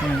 இங்கே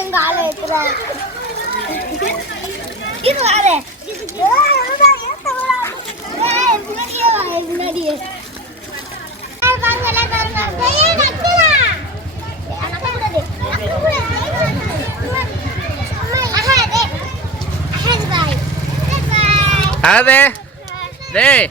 எங்க ஆளு இது வாரு முன்னாடியே அதே டேய்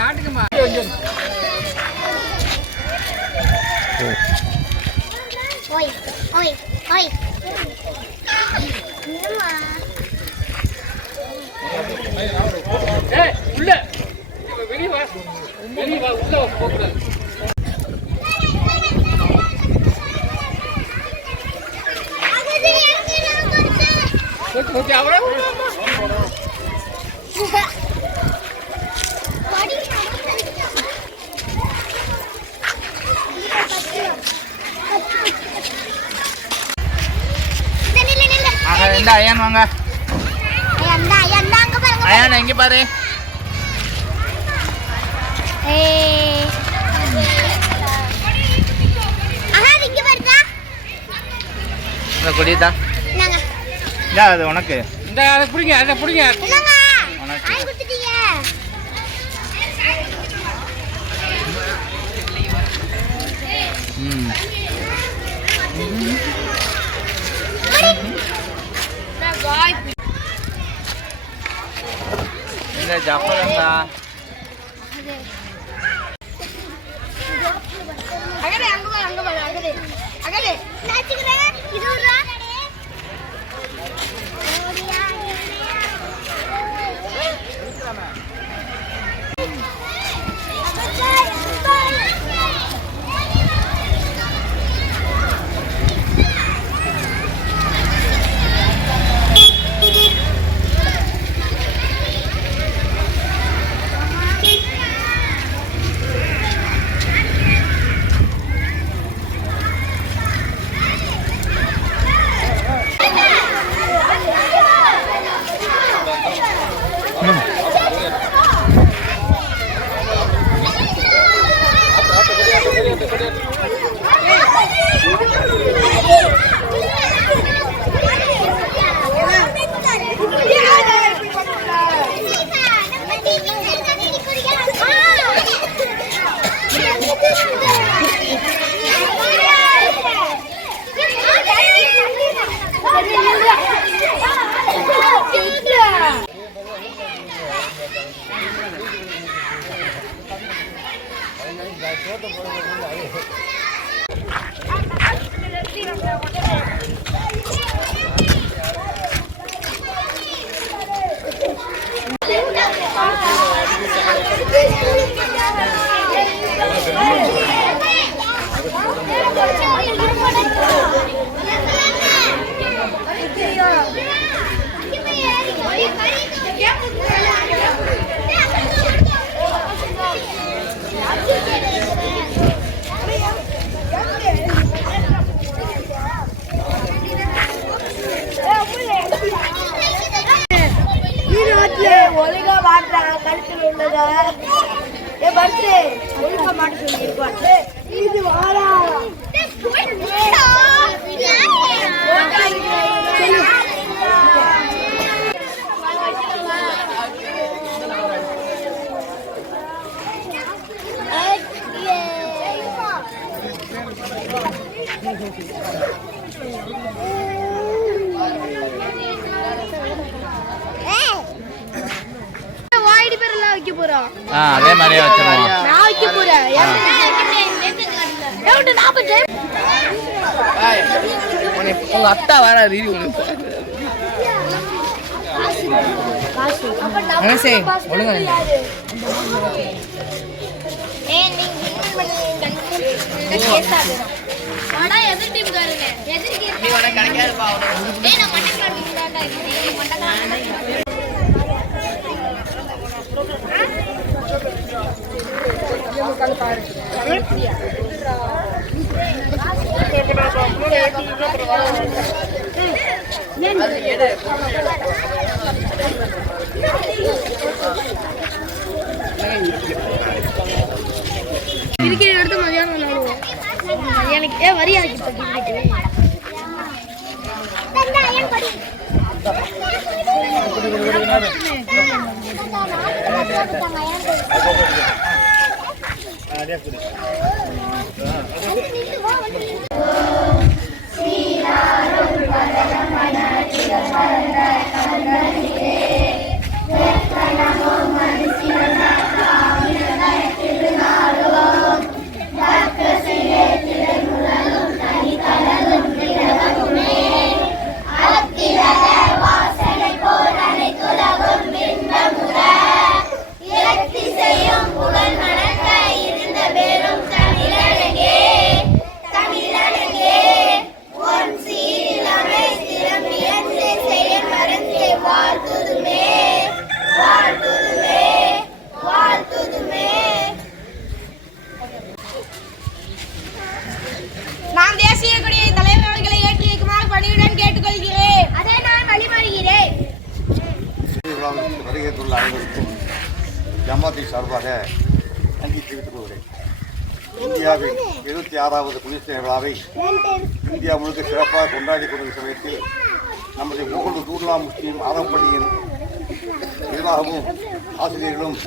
ஆட்டுக்குமா ஓய் ஓய் ஓய் என்னம்மா ஏய் உள்ள வெளிய வா உள்ள போக கூடாது ஓகே அவரே இந்த ஐயான் வாங்க ஐயான் எங்க பாரு குடிதா அது உனக்கு இந்த அதை பிடிங்க உனக்கு இந்த ஜாஃபர் இருந்தா இது வாடா போறோம். அதே மாதிரியே வச்சிருவோம். நான் வைக்க போறேன். உங்க அத்தா வர ரீதி ஒழுங்கா எடுத்து மதியானம் விளையாடுவோம். மதியானக்கே வரியா நான் தேசிய கொடியை தலைவர்களை ஏற்றி வைக்குமாறு பணியுடன் கேட்டுக்கொள்கிறேன். அதை நான் வழிமொழிகிறேன். வருகைத்துள்ள அனைவருக்கும் ஜமாத்தை சார்பாக நன்றி தெரிவித்துக் கொள்கிறேன். இந்தியாவின் 76வது குடியரசு விழாவை இந்தியா முழுக்க சிறப்பாக கொண்டாடி கொண்ட சமயத்தில் நமது முகடு தூர்லா முஸ்லீம் ஆரம்பப்பள்ளியின் நிர்வாகமும் ஆசிரியர்களும்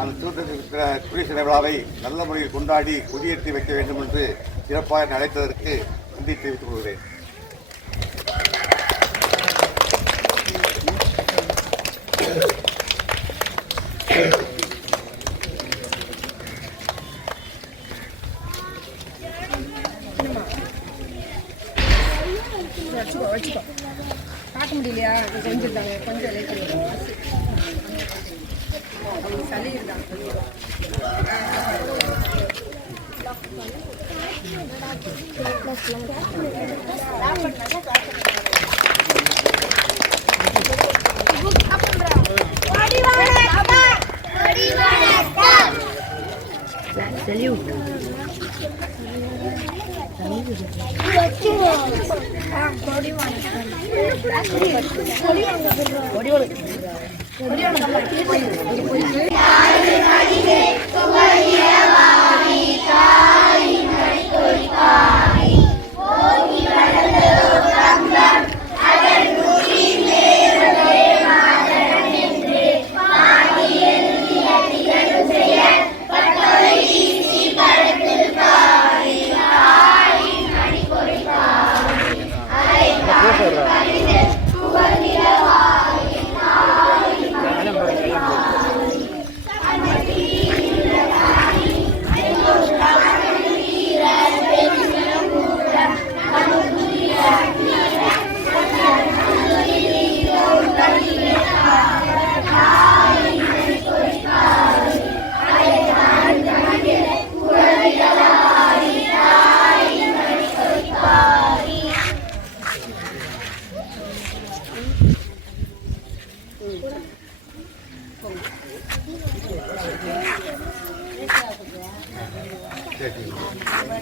அந்த குடியரசு விழாவை நல்ல முறையில் கொண்டாடி கொடியேற்றி வைக்க வேண்டும் என்று சிறப்பாக அழைத்ததற்கு நன்றி தெரிவித்துக் கொள்கிறேன். பார்க்க முடியலையா? கொஞ்சம் தாங்க, கொஞ்சம் சளி இருந்தாங்க.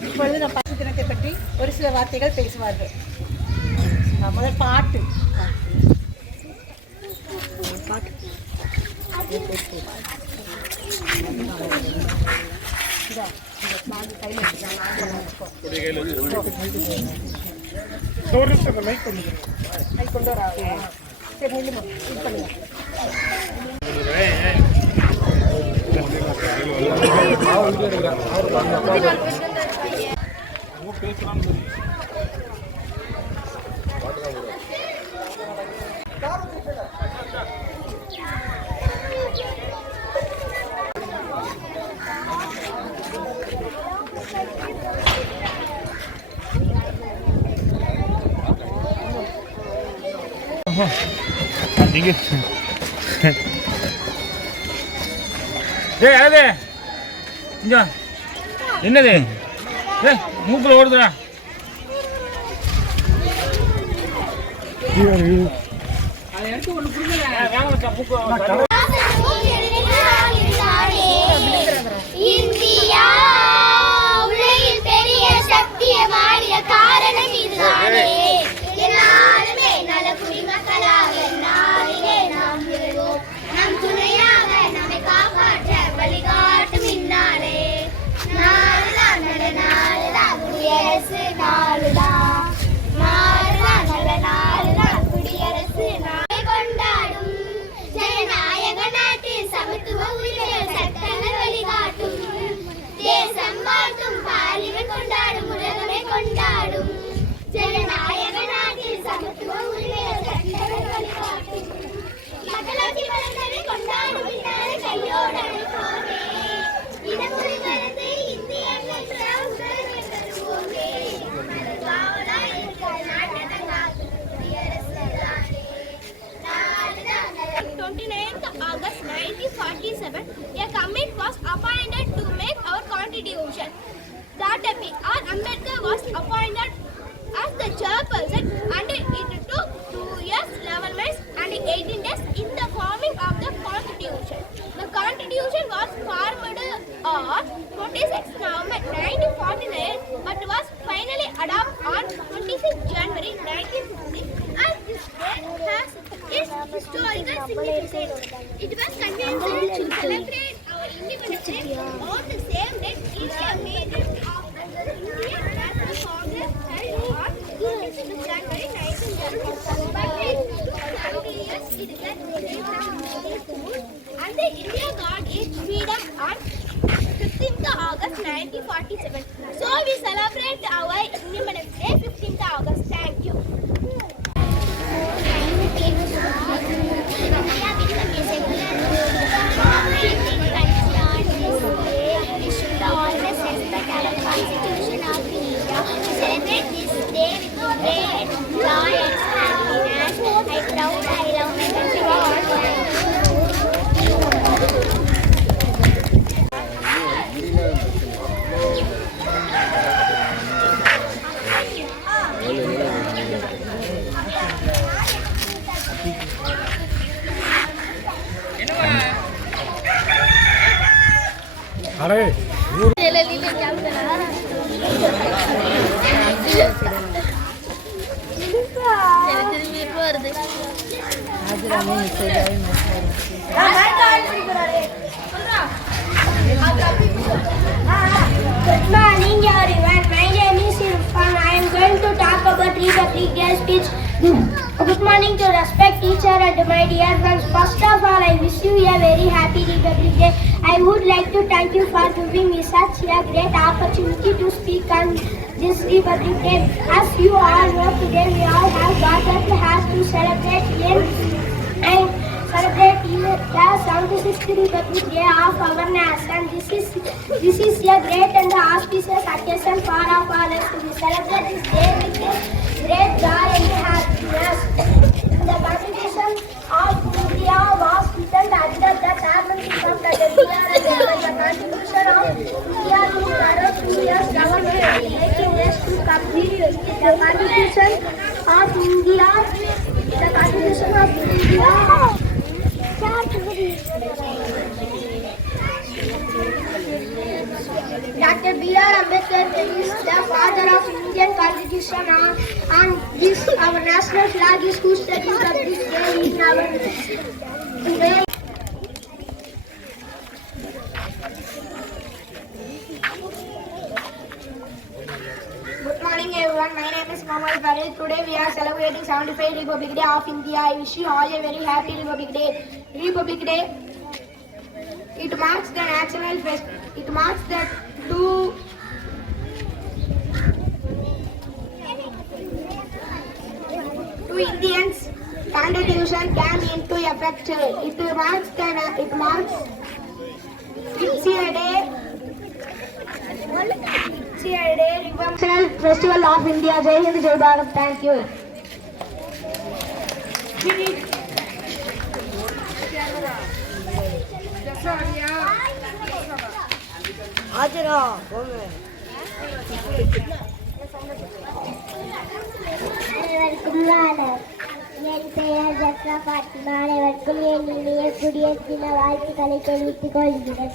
இப்பொழுது நம் பசு தினத்தை பற்றி ஒரு சில வார்த்தைகள் பேசுவார்கள். முதல் பாட்டு கொண்டு வரா. சரி, இது பண்ணுங்க. டேய் அழகு இங்க என்னது டேய் மூக்குல ஓடுதுடா இந்தியா உலகில் பெரிய சக்தியை மாறிய காரணம் இதுதானே. எல்லாருமே நல குடிமக்களாக நாளிலே நாம் இருவோம். நம் துணையாக நம்மை காப்பாற்ற வழிகாட்டும் இந்நாளே. நாளுதான் நல்ல நாளுதான் குடியரசு நாளுதான். நாளுதான் நல்ல நாளுதான் குடியரசு நாளை கொண்டாடும். ஜனநாயக நாட்டில் சமத்துவ உரிமைகள் சட்டங்கள் வழிகாட்டும். தேசம் வாழ்த்தும் பார்லிமெண்ட் கொண்டாடும். உலகமே கொண்டாடும். ஜனநாயக நாட்டில் சமத்துவ உரிமைகள் சட்டங்கள் வழிகாட்டும். மக்களாட்சி மலர்களை கொண்டாடும் இந்நாளை கையோடு அழைப்போமே. இடமொழி கலந்து இந்தியன் என்ற உணர்வை தருவோமே. காவலாய் இருக்கிற நாட்டை காக்கும் குடியரசு தானே. 29th August 1947, a committee was appointed to make our constitution. Dr. B.R. Ambedkar was appointed as the chairperson, and it took 2 years, 11 months, and 18 days in the forming of the constitution. The constitution was formed on 26 November 1949, but was finally adopted on 26 January 1960, and this day has its historical significance. It was convenient to celebrate our independence day on the same date India made it after the Indian National Congress held on 26 January 1970. But it took 70 years to get the and the India got its freedom on 15th August 1947. So we celebrate our Independence Day 15th August. Thank you. We should always respect our Constitution of India. Celebrate this day with great joy and happiness. I love my country. Array Good morning everyone. My name is Irfan. I am going to talk about Republic Day speech. Good morning to respect teacher and my dear friends. First of all, I wish you a very happy Republic Day. I would like to thank you for giving me such a great opportunity to speak on this Republic Day. As you all know, today we all have gathered here to celebrate the 76th Republic Day of our nation. This is a great and auspicious occasion for all of us to celebrate this day with great joy and happiness. The Constitution of India was written under the chairmanship of Dr. B.R. Ambedkar. The Constitution of India took around 2 years government and 18 days to complete. The Constitution of India. Dr. B.R. Ambedkar is the father of Indian Constitution. On this, our national flag is hoisted in this day in our today. Good morning everyone, my name is Mohammed Farid. Today we are celebrating 75th Republic Day of India. I wish you all a very happy Republic Day. Republic Day, it marks the national fest. It marks the two Indians Constitution came into effect. It marks it's a day. National Festival of India. Jai Hind, Jai Bharat. Thank you. Hajara போங்க. அனைவருக்கும் வணக்கம். என் பெயர் ஜஸ்ரா ஃபாத்திமா. அனைவருக்கும் என் இனிய குடியரசு தின வாழ்த்துக்களை தெரிவித்துக் கொள்கிறேன்.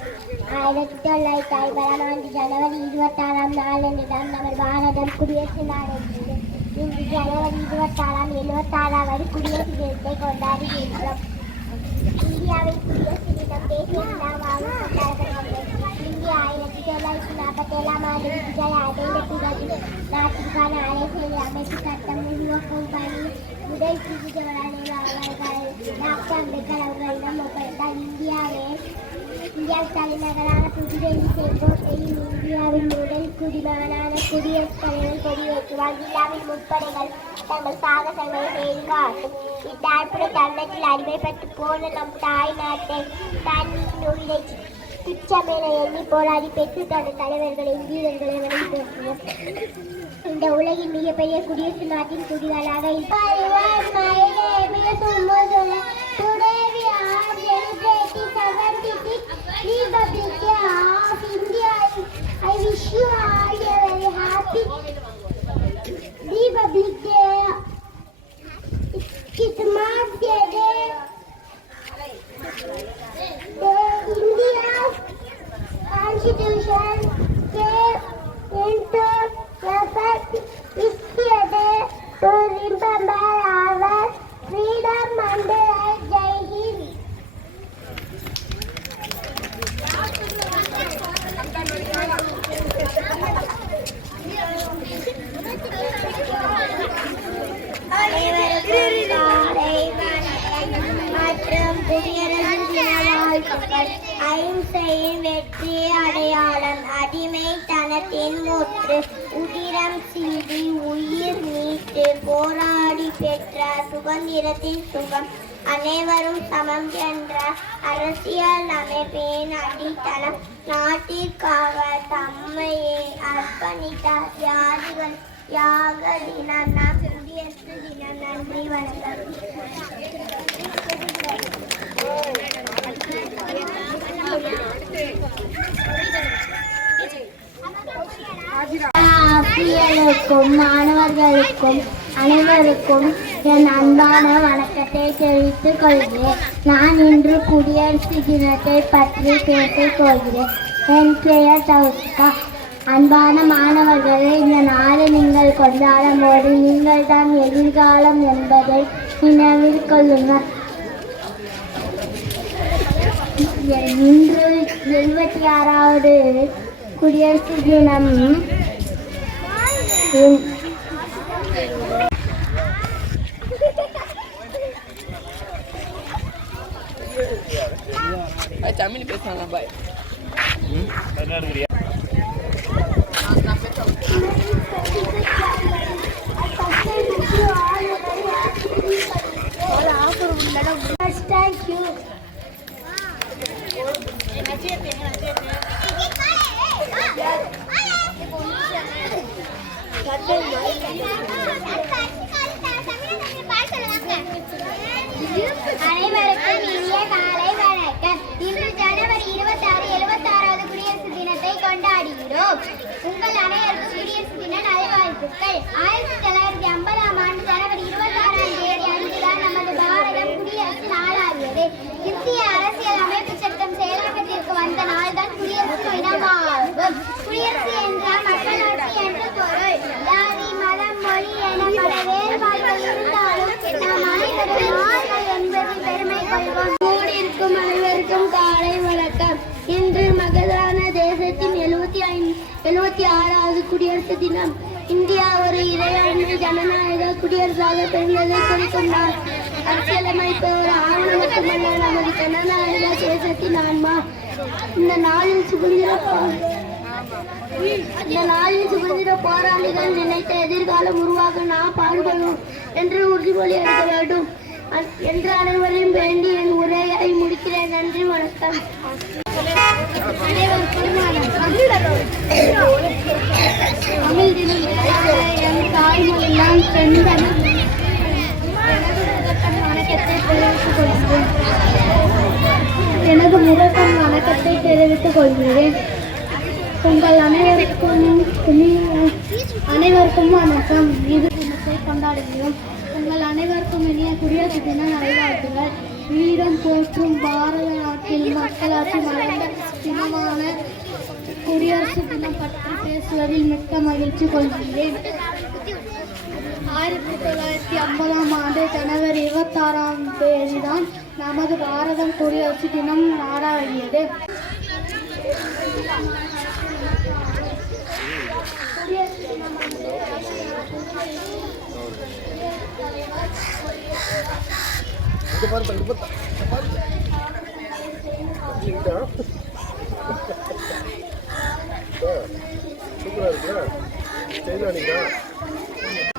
1950 ஆண்டு ஜனவரி 26ஆம் நாளன்றுதான் நமது பாரதம் குடியரசு நாடென்றது. இன்று ஜனவரி 26ஆம் 76வது குடியரசு தினத்தை கொண்டாடுகின்றோம். இந்தியாவில் குடியரசு தினம் தேசிய விழாவாக கொண்டாடப்படுகிறது. இந்தியா 1947ஆம் ஆண்டு விடுதலை அடைந்த பிறகு நாட்டிற்கான அரசியல் அமைப்பு சட்டம் உருவாக்கும் பணி முதல் ஜவஹர்லால் நேரு அவர்கள் டாக்டர் அம்பேத்கர் அவர்களிடம் ஒப்படைத்தார். இந்தியா தலைநகரான புதுடெல்லி செங்கோட்டையில் இந்தியாவின் முதல் குடிமகனான குடியரசுத் தலைவர் கொடியேற்றுவார். விழாவின் முப்படைகள் தங்கள் சாகசங்களை செய்து காட்டும். இத்தாழ்ப்புற தருணத்தில் அடிமைப்பட்டு போன நம் தாய் நாட்டை தண்ணீரின் உயிரை துச்சமென எண்ணி போராடி பெற்று தந்த தலைவர்களின் வீரர்களை வழிபோற்றுவோம். இந்த உலகின் மிகப்பெரிய குடியரசு நாட்டின் குடிகளாக I wish you all a very happy Republic Day. It marks the day India's Constitution came into effect. It's a day to remember our freedom and right. Jai Hind. மற்றும் குடியரசு தின வாழ்த்துக்கள். அகிம்சையின் வெற்றி அடையாளம், அடிமைத்தனத்தின் முற்று, உதிரம் சிந்தி உயிர் நீத்து போராடி பெற்ற சுதந்திரத்தின் சுகம், அனைவரும் சமம் என்ற அரசியல் அமைப்பின் அடித்தளம், நாட்டிற்காக தம்மையே அர்ப்பணித்த யாக தினம் நாம் குடியரசு தினம். நன்றி, வணக்கம். ஆசிரியர்களுக்கும் மாணவர்களுக்கும் அனைவருக்கும் என் அன்பான வணக்கத்தை தெரிவித்துக் கொள்கிறேன். நான் இன்று குடியரசு தினத்தை பற்றி பேசிக் கொள்கிறேன். என் பெயர் தௌசிகா. அன்பான மாணவர்களே, இந்த நாளை நீங்கள் கொண்டாடும் போது நீங்கள் தான் எதிர்காலம் என்பதை நினைவில் கொள்ளுங்கள். இன்று 76வது குடியரசு தினம். தமிழ் பேசலாம். பாய். Thank you. அனைவருக்கும் இனிய காலை வணக்கம். இன்று ஜனவரி 26 76வது குடியரசு தினத்தை கொண்டாடுகிறோம். உங்கள் அனைவருக்கும் குடியரசு தின நல்வாழ்த்துக்கள். 1950ஆம் ஆண்டு ஜனவரி 26ஆம் தேதி அன்றுதான் நமது பாரதம் குடியரசு நாளாகியது. இந்திய அரசியல் அமைப்பு சட்டம் செயலாக்கத்திற்கு வந்த நாள்தான் குடியரசு தினமாகும். குடியரசு என்றால் மக்களாட்சி என்று பொருள். ஜாதி, மதம், மொழி என பல வேறுபாடுகள் இருந்தாலும் நாம் அனைவரும் நாடுகள் என்பதில் பெருமை கொள்வோம். கூடியிருக்கும் அனைவருக்கும் காலை வணக்கம். இன்று மகதான தேசத்தின் 76வது குடியரசு தினம். இந்தியா ஒரு இறையாண்மை ஜனநாயக குடியரசாக பிறந்ததை குறிக்கும் நாள். அரசியலமைப்பு ஒரு ஆவணம் மட்டுமல்ல, நமது ஜனநாயக தேசத்தின் ஆன்மா. இந்த நாளில் சுதந்திர போராளிகள் நினைத்த எதிர்காலம் உருவாக நாம் பாடுபடுவோம் என்று உறுதிமொழி எடுக்க வேண்டும் என்று அனைவரையும் வேண்டி என் உரையை முடிக்கிறேன். நன்றி, வணக்கம். தமிழ் தினம் என் தாய்மொழிதான் செந்தமிழ். வணக்கத்தை தெரிவித்துக் கொள்கிறேன். எனது முதற்கண் வணக்கத்தை தெரிவித்துக் கொள்கிறேன். உங்கள் அனைவருக்கும் வணக்கம். இது தினத்தை கொண்டாடுகிறோம். உங்கள் அனைவருக்கும் இனிய குடியரசு தின நல்வாழ்த்துகள். வீரம் போற்றும் பாரத நாட்டில் மக்களாட்சி மலர்ந்த தினமான குடியரசு தினம் பற்றி பேசுவதில் மிக்க மகிழ்ச்சி கொள்கிறேன். 1950 ஜனவரி 26 தான் நமது பாரதம் குடியரசு தினம் நாடாடியது.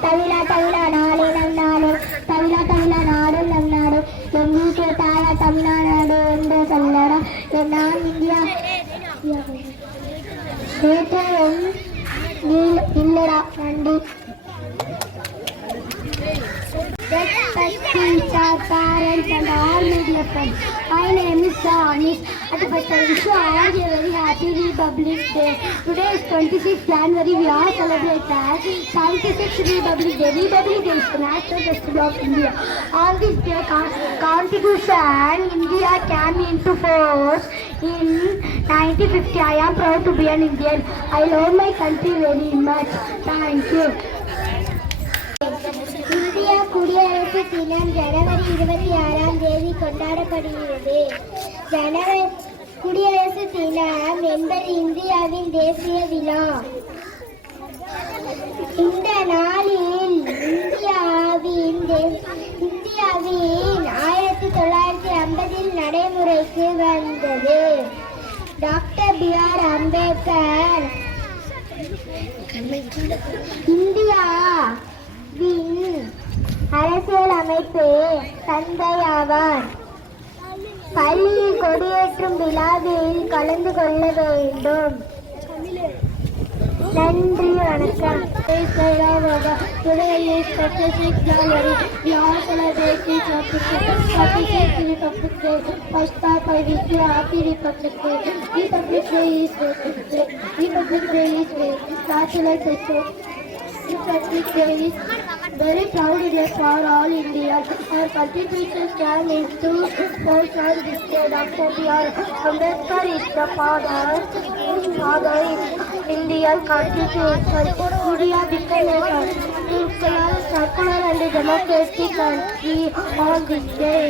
தமிழா தமிழா நாடு நம் நாடு, தமிழா தமிழா நாடு நம் நாடு, எங்கே தாயா தமிழ்நாடு என்று சொல்லடா, நான் இந்தியா கேட்டதும் இல்லடா. நன்றி. Teacher, parents and all media friends. My name is Danish. At the first I wish you all a very happy Republic Day. Today is 26th January. We all celebrate that 76th Republic Day. Republic Day is the national festival of India. On this day, Constitution India came into force in 1950. I am proud to be an Indian. I love my country very much. Thank you. India குடியரசு தினம் ஜனவரி 26 கொண்டாடப்படுகிறது. குடியரசு தினம் என்பது இந்தியாவின் தேசிய விழா. இந்த நாளில் இந்தியாவின் 1950 நடைமுறைக்கு வந்தது. Doctor B.R. அம்பேத்கர் இந்தியாவின் அரசியல் அமைப்பு தந்தையாவார். பள்ளியில் கொடியேற்றும் விழாவில் கலந்து கொள்ள வேண்டும். நன்றி, வணக்கம். Today is 26th January. We all celebrate Republic Day. First up, I wish you a happy Republic Day. Republic Day is congratulations. Republic Day is very proud day for all Indians. Our contributions came into force on this day. Dr. B.R. Ambedkar is the father in Indian Constitution. India became a secular and democratic country on this day.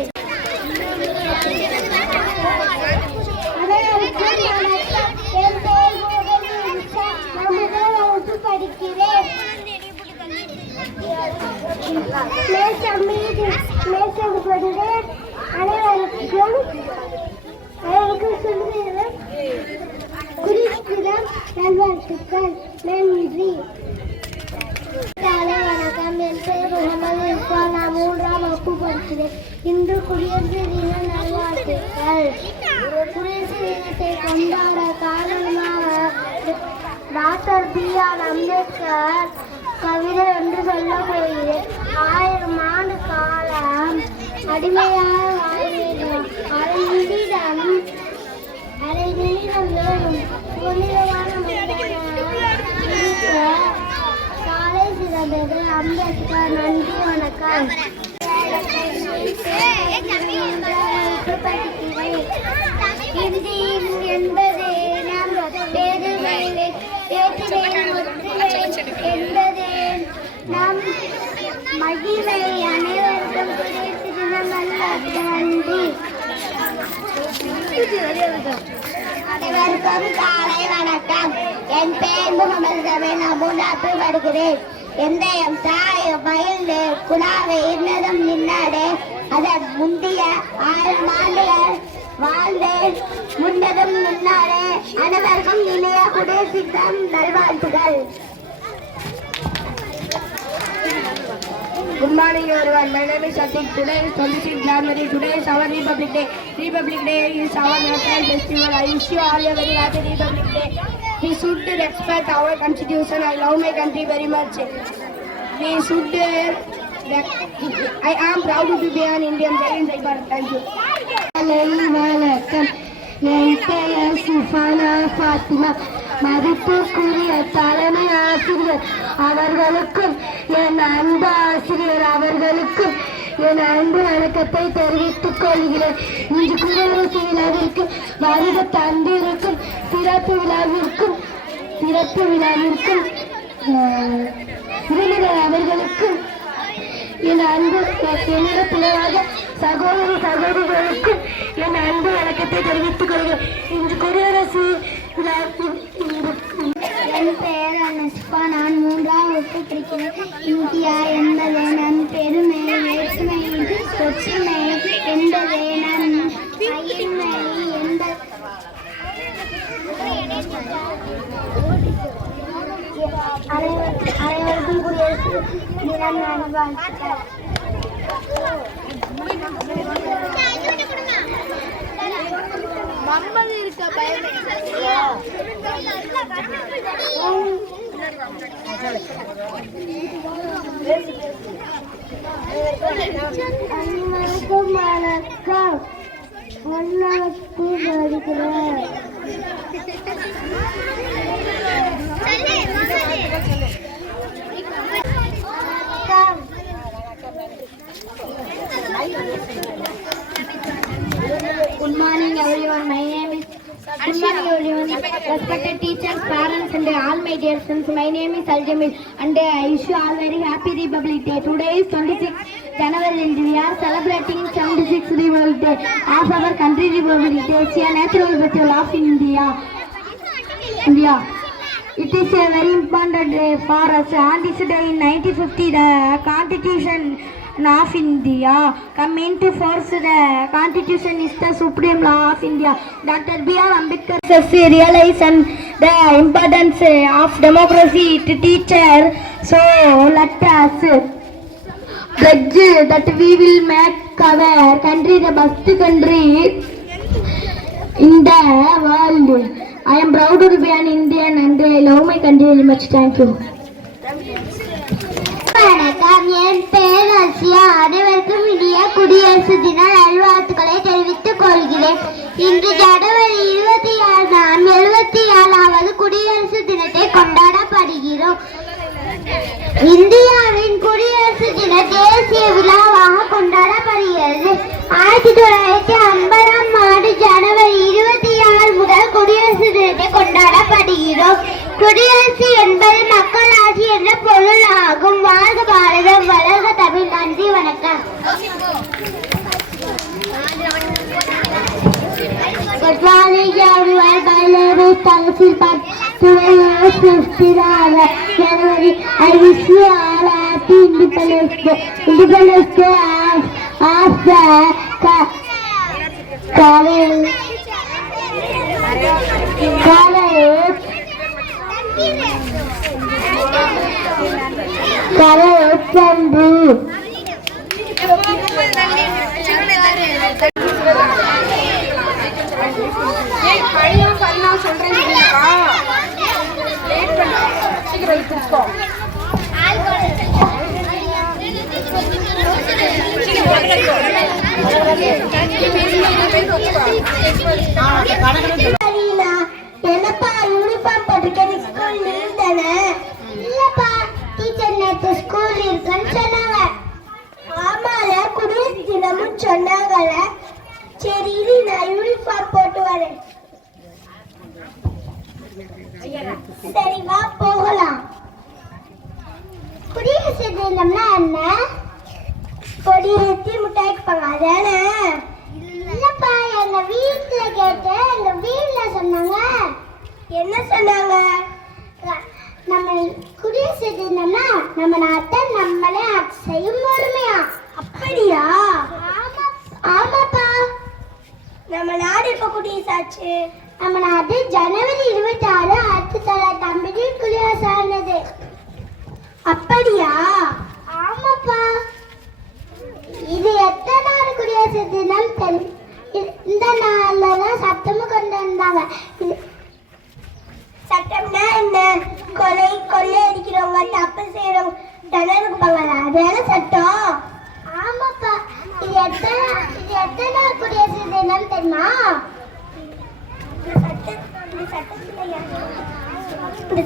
நன்றி. வணக்கம். என் பெயர் முகமது இர்ஃபான். நான் 3ஆம் வகுப்பு படிக்கிறேன். இன்று குடியரசு தின நல்வாழ்த்துக்கள். குடியரசு தினத்தை கொண்டாட காரணமாக டாக்டர் B.R. அம்பேத்கர் கவிதை என்று சொல்ல போகிறேன். 1000 ஆண்டு காலம் அடிமையாக வாழ்ந்தோம். அரை நிமிடம் வேணும் புனிதமான காலை சிறந்தது அம்பேத்கர். நன்றி, வணக்கம். இந்தி என்பது நம் பெருமை, என்பது நம் மகிமை. அனைவருக்கும் குடியரசு தினம் நன்றி. அனைவருக்கும் காலை வணக்கம். என் பெயர் முகமது ஜமீல். நான் 3ஆவது படிக்கிறேன். எந்தயம் தாய் மயில் குணாவை இன்னதும் நின்னாடு அதன் முந்திய 1000 ஆண்டுகள் வாழ்ந்தேன். முன்னதும் முன்னாடு. அனைவருக்கும் இணைய குடியரசு தினம் நல்வாழ்த்துகள். Good morning everyone. My name is Atik. Today is 26th January. Today is our Republic Day. Republic Day is our national festival. I wish you all a very happy Republic Day. We should respect our constitution. I love my country very much. We should I am proud to be an Indian. Thank you. வணக்கம். என் பெயர் சுஃபானா ஃபாத்திமா. மதிப்புக்குரிய தலைமை ஆசிரியர் அவர்களுக்கும் என் அன்பு ஆசிரியர் அவர்களுக்கும் என் அன்பு வணக்கத்தை தெரிவித்துக் கொள்கிறேன். இன்று குடியரசு விழாவிற்கு வருக தந்திருக்கும் சிறப்பு விழாவிற்கும் விருந்தினர் அவர்களுக்கும் என் அன்பு என்னிட பிள்ளையாக சகோதரிகளுக்கும் என் அன்பு வணக்கத்தை தெரிவித்துக் கொள்கிறேன். இன்று குடியரசு என் பெயர் அனஸ்பா. நான் 3ஆம் வகுப்பு படிக்கிறேன். இந்தியா என்பது நம் பெருமை, வேற்றுமை ஒற்றுமை என்பது நம் மகிழ்மை அனைவருக்கும் குடியரசு தினம் நல்வாழ்த்துக்கள். அனைவருக்கும் வணக்கம். ஒன்னாவது வருகிறேன். Good morning everyone. My name is respected teachers, parents and all my dear friends. My name is Aljamil and I wish you all very happy Republic Day. Today is 26th January and we are celebrating 76th Republic Day of our country Republic Day. It's a natural festival of India. It is a very important day for us. On this day in 1950 the Constitution of India come into force. The Constitution is the supreme law of India. Dr. B.R. Ambedkar realized the importance of democracy to teacher. So let us pledge that we will make our country the best country in the world. I am proud to be an Indian and I love my country very much. Thank you. வணக்கம். என் பெயர் Russia. அனைவருக்கும் இனிய குடியரசு தின நல்வாழ்த்துக்களை தெரிவித்துக் கொள்கிறேன். இன்று ஜனவரி 26 நாம் 77வது குடியரசு தினத்தை கொண்டாடப்படுகிறோம். இந்தியாவின் குடியரசு தின தேசிய விழாவாக கொண்டாடப்படுகிறது. 1950ஆம் ஆண்டு ஜனவரி 26 முதல் குடியரசு தினத்தை கொண்டாடப்படுகிறோம். குடியரசு என்பது மக்களாட்சி என்ற பொருள் ஆகும். வாழ்க பாரதம், வளர்க தமிழ். நன்றி, வணக்கம். Good morning everyone. My name is Tansil Pat. Today is 15th January. I wish you all happy Independence Day. Independence Day of the college என்னப்பா யூனிஃபார்ம் போட்டுருக்கேன், ஸ்கூல் லீவ் தானே? இல்லப்பா, டீச்சர் நேற்று ஸ்கூல் இருக்குன்னு சொன்னாங்க. ஆமால, குடியரசு தினமும் சொன்னாங்கல்ல. சரி இரு, நான் யூனிஃபார்ம் போட்டு வரேன். சரி வா போகலாம். குடியரசு தினம்னா என்ன? கொடி ஏற்றி மிட்டாய் வைப்பாங்க அதானே? இல்லப்பா, எங்க வீட்டுல கேட்டேன். எங்க வீட்டுல சொன்னாங்க. என்ன சொன்னாங்க? நம்ம குடியரசு தினம்னா நம்ம நாட்டை நம்மளே செய்யும் உரிமையா? அப்படியா? ஆமாப்பா. நம்ம நாடு இப்ப குடியரசாச்சு. நம்ம நாடு ஜனவரி 26 1950 குடியரசு ஆனது. அப்படியா? ஆமாப்பா. இது எத்தனாவது குடியரசு தினம்? இந்த நாள்ல தான் சட்டமும் கொண்டு வந்தாங்க. சட்டம்னா என்ன? கொலை அடிக்கிறவங்க, தப்பு செய்யறவங்க தண்டனை கொடுப்பாங்க, அதான சட்டம்.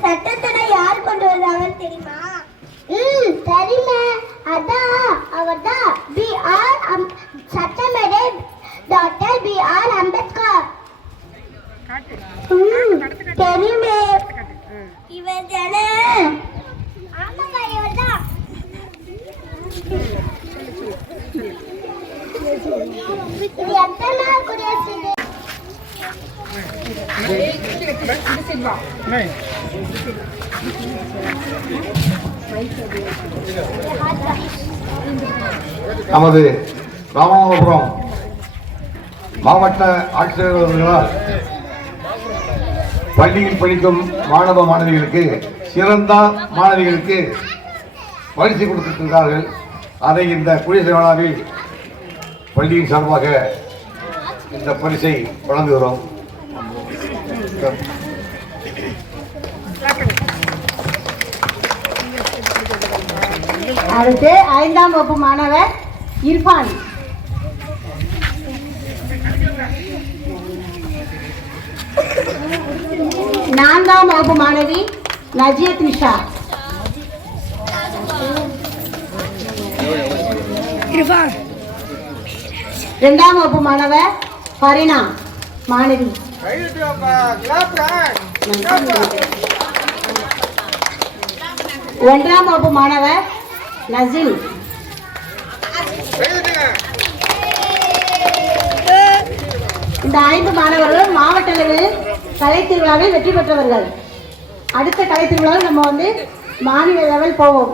சட்டத்தை யார் கொண்டு வந்தாங்கன்னு தெரியுமா? தெரியுமே. அதான் அவர்தான் சட்டமேடை டாக்டர் B.R. அம்பேத்கர். தெரியுமே. இவர் தானே? ஆமாக்கா, இவர் தான். இது எத்தனை குடியரசு தினம்? நமது ராமநாதபுரம் மாவட்ட ஆட்சியர் அவர்களால் பள்ளியில் படிக்கும் மாணவ மாணவிகளுக்கு சிறந்த மாணவிகளுக்கு பரிசு கொடுத்திருக்கிறார்கள். அதை இந்த குடியரசு விழாவில் பள்ளியின் சார்பாக இந்த பரிசை வழங்குகிறோம். அடுத்து 5ஆம் வகுப்பு மாணவர் இர்ஃபான். 4ஆம் வகுப்பு மாணவி நஜியத் நிஷா. 2ஆம் வகுப்பு மாணவர் ஃபரினா மாணவி. 1ஆம் வகுப்பு மாணவர் நசில். இந்த 5 மாணவர்களும் மாவட்ட அளவில் கலை திருவிழாவில் வெற்றி பெற்றவர்கள். அடுத்த கலை திருவிழாவில் நம்ம மாநில லெவல் போவோம்.